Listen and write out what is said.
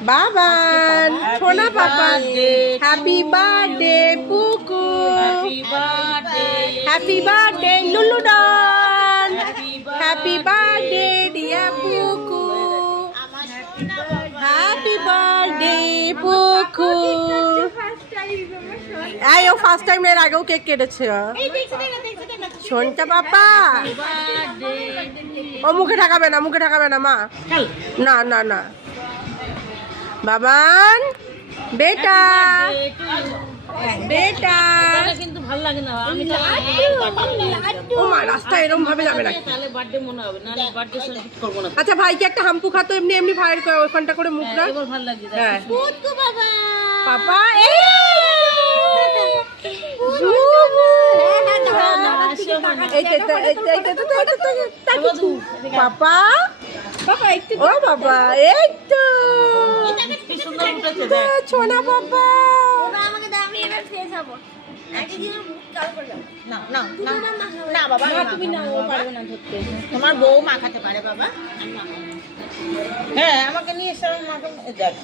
বাবান সোনা পাপা happy birthday পুকু happy birthday লুলু ডন happy birthday ডিয়া পুকু happy birthday পুকু এই ও ফার্স্ট টাইম এর আগেও কেক কেটেছে সোনটা পাপা ও মুখে ঢাকাবে না মা না না না বাবান বেটা বেটা কিন্তু ভালো লাগে না আমি ও মা রাস্তা এরকম ভাবে যাবে না তাহলে বার্থডে মনে হবে না বার্থডে সেলিব্রেট করব না আচ্ছা ভাইকে একটা হাম্পু খাতো এমনি এমনি ভাইয়ের ওখানটা করে মুখটা এবার ভালো লাগে হ্যাঁ পুতকু বাবা পাপা পাপা ও বাবা এই তো ছোনা বাবা তোমার বউ মাখাতে পারে বাবা হ্যাঁ আমাকে নিয়ে এসে মাখাতে দেখ